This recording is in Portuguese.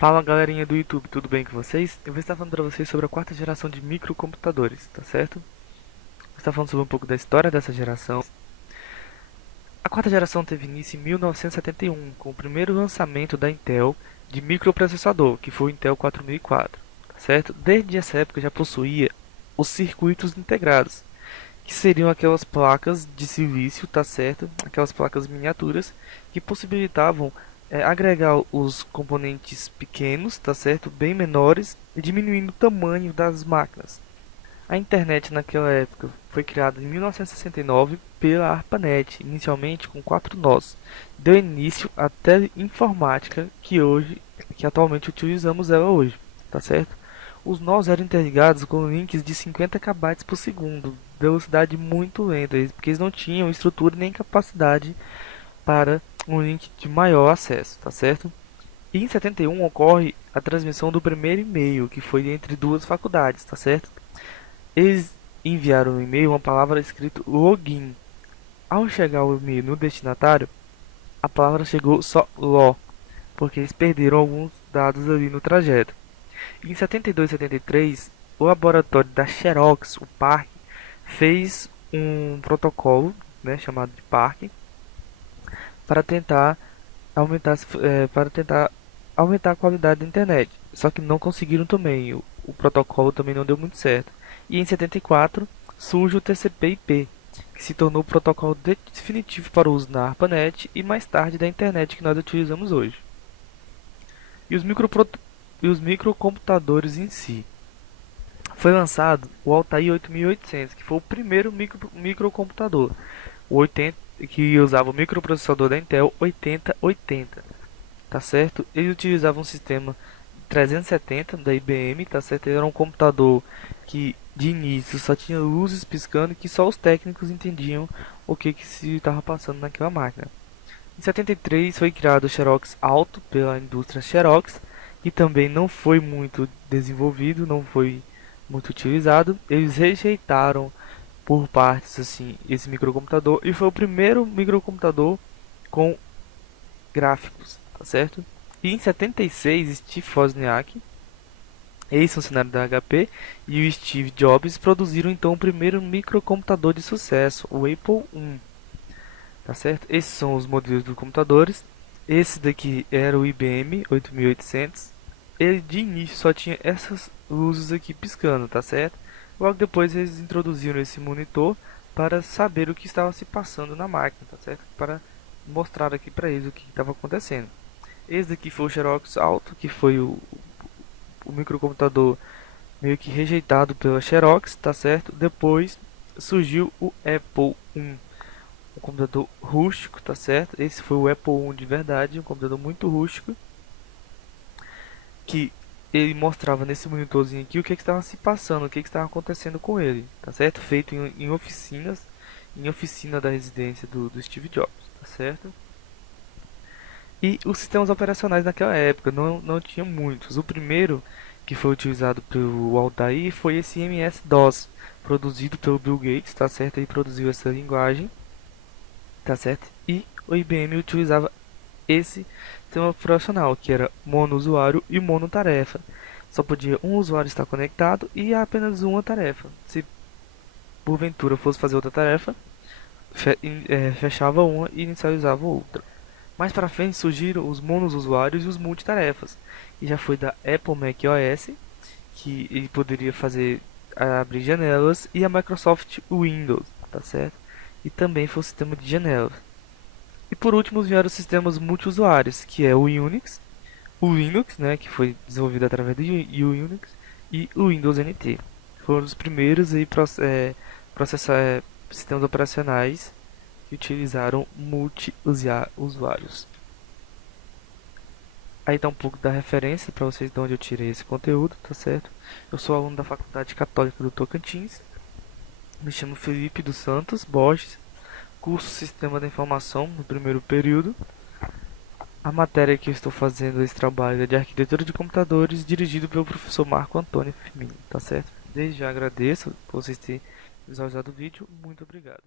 Fala galerinha do YouTube, tudo bem com vocês? Eu vou estar falando para vocês sobre a quarta geração de microcomputadores, tá certo? Vou estar falando sobre um pouco da história dessa geração. A quarta geração teve início em 1971, com o primeiro lançamento da Intel de microprocessador, que foi o Intel 4004, tá certo? Desde essa época já possuía os circuitos integrados, que seriam aquelas placas de silício, tá certo? Aquelas placas miniaturas que possibilitavam agregar os componentes pequenos, tá certo? Bem menores e diminuindo o tamanho das máquinas. A internet naquela época foi criada em 1969 pela ARPANET, inicialmente com 4 nós. Deu início à teleinformática que atualmente utilizamos ela hoje, tá certo? Os nós eram interligados com links de 50 KB por segundo, velocidade muito lenta, porque eles não tinham estrutura nem capacidade para um link de maior acesso, tá certo? E em 71 ocorre a transmissão do primeiro e-mail, que foi entre duas faculdades, tá certo? Eles enviaram no e-mail uma palavra escrita login. Ao chegar o e-mail no destinatário, a palavra chegou só LO, porque eles perderam alguns dados ali no trajeto. Em 72 e 73, o laboratório da Xerox, o PARC, fez um protocolo, né, chamado de PARC, para tentar aumentar a qualidade da internet. Só que não conseguiram também, o protocolo também não deu muito certo. E em 74 surge o TCP/IP, que se tornou o protocolo definitivo para o uso na ARPANET e mais tarde da internet que nós utilizamos hoje. E os microcomputadores em si. Foi lançado o Altair 8800, que foi o primeiro microcomputador, o 80, que usava o microprocessador da Intel 8080, tá certo? Ele utilizava um sistema 370 da IBM, tá certo? Ele era um computador que de início só tinha luzes piscando e que só os técnicos entendiam o que se estava passando naquela máquina. Em 73 foi criado o Xerox Alto pela indústria Xerox, que também não foi muito desenvolvido, não foi muito utilizado. Eles rejeitaram por partes assim esse microcomputador e foi o primeiro microcomputador com gráficos, tá certo? E em 76, Steve Wozniak, ex-funcionário da HP, e o Steve Jobs produziram então o primeiro microcomputador de sucesso, o Apple I. Tá certo? Esses são os modelos dos computadores. Esse daqui era o IBM 8800. Ele de início só tinha essas luzes aqui piscando, tá certo? Logo depois eles introduziram esse monitor para saber o que estava se passando na máquina, tá certo? Para mostrar aqui para eles o que estava acontecendo. Esse daqui foi o Xerox Alto, que foi o microcomputador meio que rejeitado pela Xerox, tá certo? Depois surgiu o Apple I, um computador rústico, tá certo? Esse foi o Apple I de verdade, um computador muito rústico, que ele mostrava nesse monitorzinho aqui o que estava se passando, o que estava acontecendo com ele, tá certo? Feito em oficinas, em oficina da residência do Steve Jobs, tá certo? E os sistemas operacionais naquela época não tinha muitos. O primeiro que foi utilizado pelo Altair foi esse MS-DOS, produzido pelo Bill Gates, tá certo? Ele produziu essa linguagem, tá certo? E o IBM utilizava esse sistema operacional, que era monousuário e monotarefa. Só podia um usuário estar conectado e apenas uma tarefa. Se porventura fosse fazer outra tarefa, fechava uma e inicializava outra. Mais para frente surgiram os monousuários e os multitarefas, e já foi da Apple macOS, que ele poderia abrir janelas, e a Microsoft Windows, tá certo? E também foi o sistema de janelas. E por último vieram os sistemas multiusuários, que é o Unix, o Linux, né, que foi desenvolvido através do Unix, e o Windows NT. Foram os primeiros aí sistemas operacionais que utilizaram multi-usuários. Aí tá um pouco da referência para vocês de onde eu tirei esse conteúdo, tá certo? Eu sou aluno da Faculdade Católica do Tocantins, me chamo Felipe dos Santos Borges, curso Sistema da Informação no primeiro período. A matéria que eu estou fazendo esse trabalho é de Arquitetura de Computadores, dirigido pelo professor Marco Antônio Firmino, tá certo? Desde já agradeço por vocês terem visualizado o vídeo, muito obrigado.